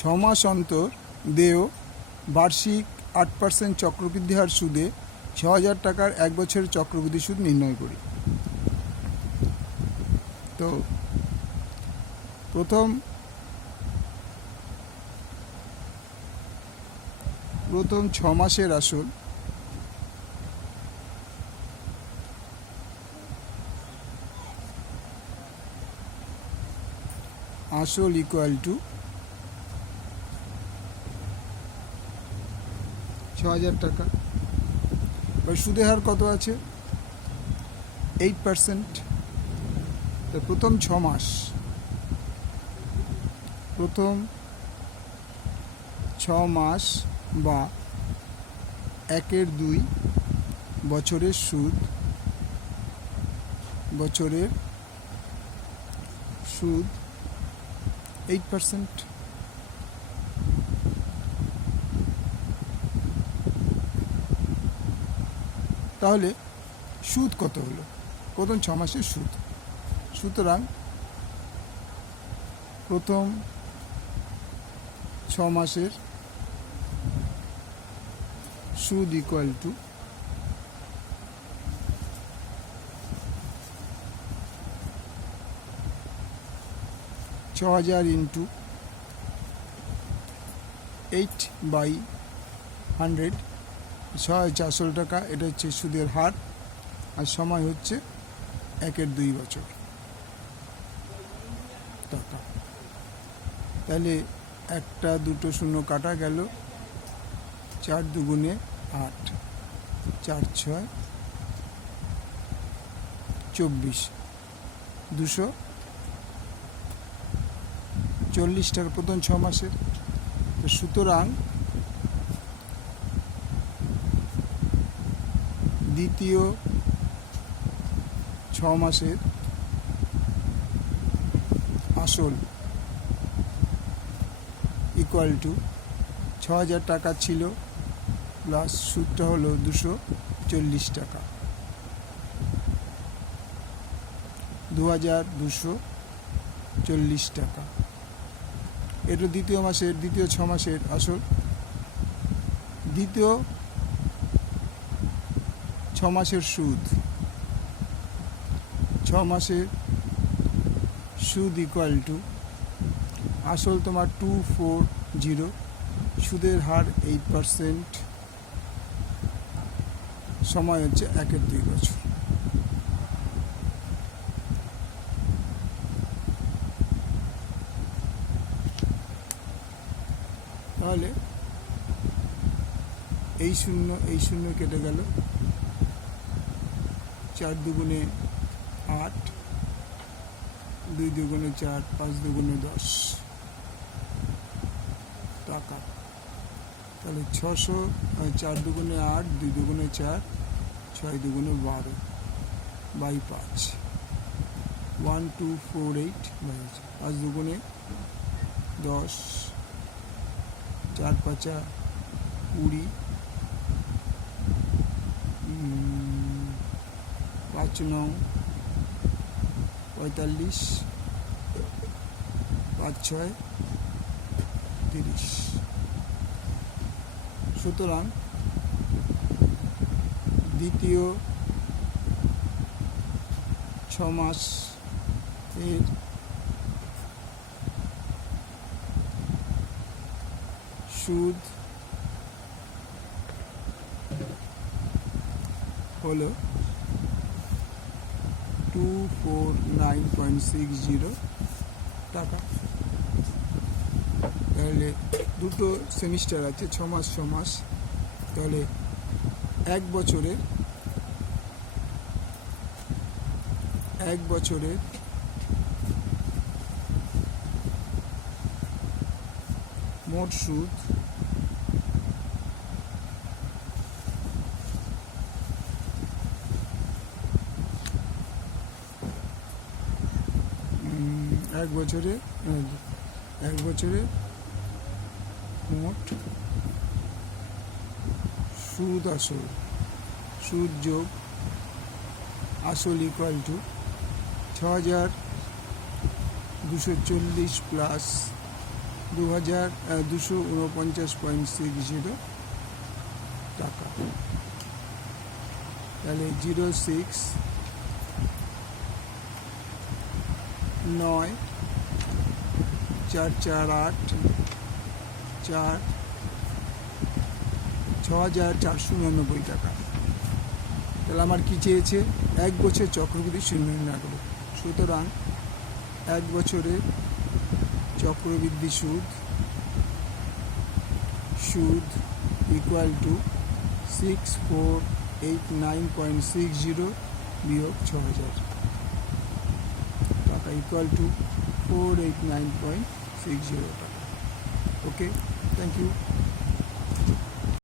6 মাস অন্তর দেয় বার্ষিক 8% চক্রবৃদ্ধি হার সুদে 6,000 টাকার 1 বছরের চক্রবৃদ্ধি সুদ নির্ণয় করি। তো প্রথম 6 মাসের আসল ইকুয়াল টু 6,000 টাকা। এবার সুদের হার কত আছে? 8%। তো প্রথম 6 মাস বা 1/2 বছরের সুদ 8%। তাহলে সুদ কত হলো? প্রথম 6 মাসের সুদ। সুতরাং প্রথম 6 মাসের সুদ ইকুয়াল টু 6,000 ইন্টু 8/100, 6,400 টাকা। এটা হচ্ছে সুদের হার, আর সময় হচ্ছে 1/2 বছর টাকা। তাহলে 1 2 শূন্য কাটা গেল, 4 2 8, 4 6 24, 240 টাকা প্রথম 6 মাসের। সুতরাং দ্বিতীয় 6 মাসের আসল ইকুয়াল টু 6,000 টাকা ছিল, প্লাস সুদটা হলো 240 টাকা, 2,240 টাকা। এটা দ্বিতীয় 6 মাসের আসল। দ্বিতীয় 6 মাসের সুদ, 6 মাসের সুদ ইকুয়াল টু আসল তোমার 240, সুদের হার 8%, সময় হচ্ছে 1/2 বছর। তাহলে এই শূন্য কেটে গেল, 4 2 8, 2 2 4, 5 2 10 টাকা। তাহলে 600, 4 2 8, 2 2 4, 6 2 12 বাই 5, 1248 বাই 5 2 10, 4 5 20, 5 9 45, 5 6 30। সুতরাং দ্বিতীয় 6 মাস এর সুদ হলো 249.60 টাকা। তাহলে দুটো সেমিস্টার আছে, 6 মাস। তাহলে 1 বছরের মোট সুদ 1 বছরে মোট সুদ যোগ আসল ইকুয়াল টু 6,240 প্লাস 2,249.60 টাকা। তাহলে 06 9 4 4 8 4 6,499 টাকা। তাহলে আমার কি চেয়েছে? 1 বছর চক্রবৃদ্ধি শূন্য নির্ণয় করো। সুতরাং 1 বছরের চক্রবৃদ্ধি সুদ ইকুয়াল টু 6489.60 বিয়োগ 6,000 টাকা ইকুয়াল টু 489.60 টাকা। ওকে, থ্যাংক ইউ।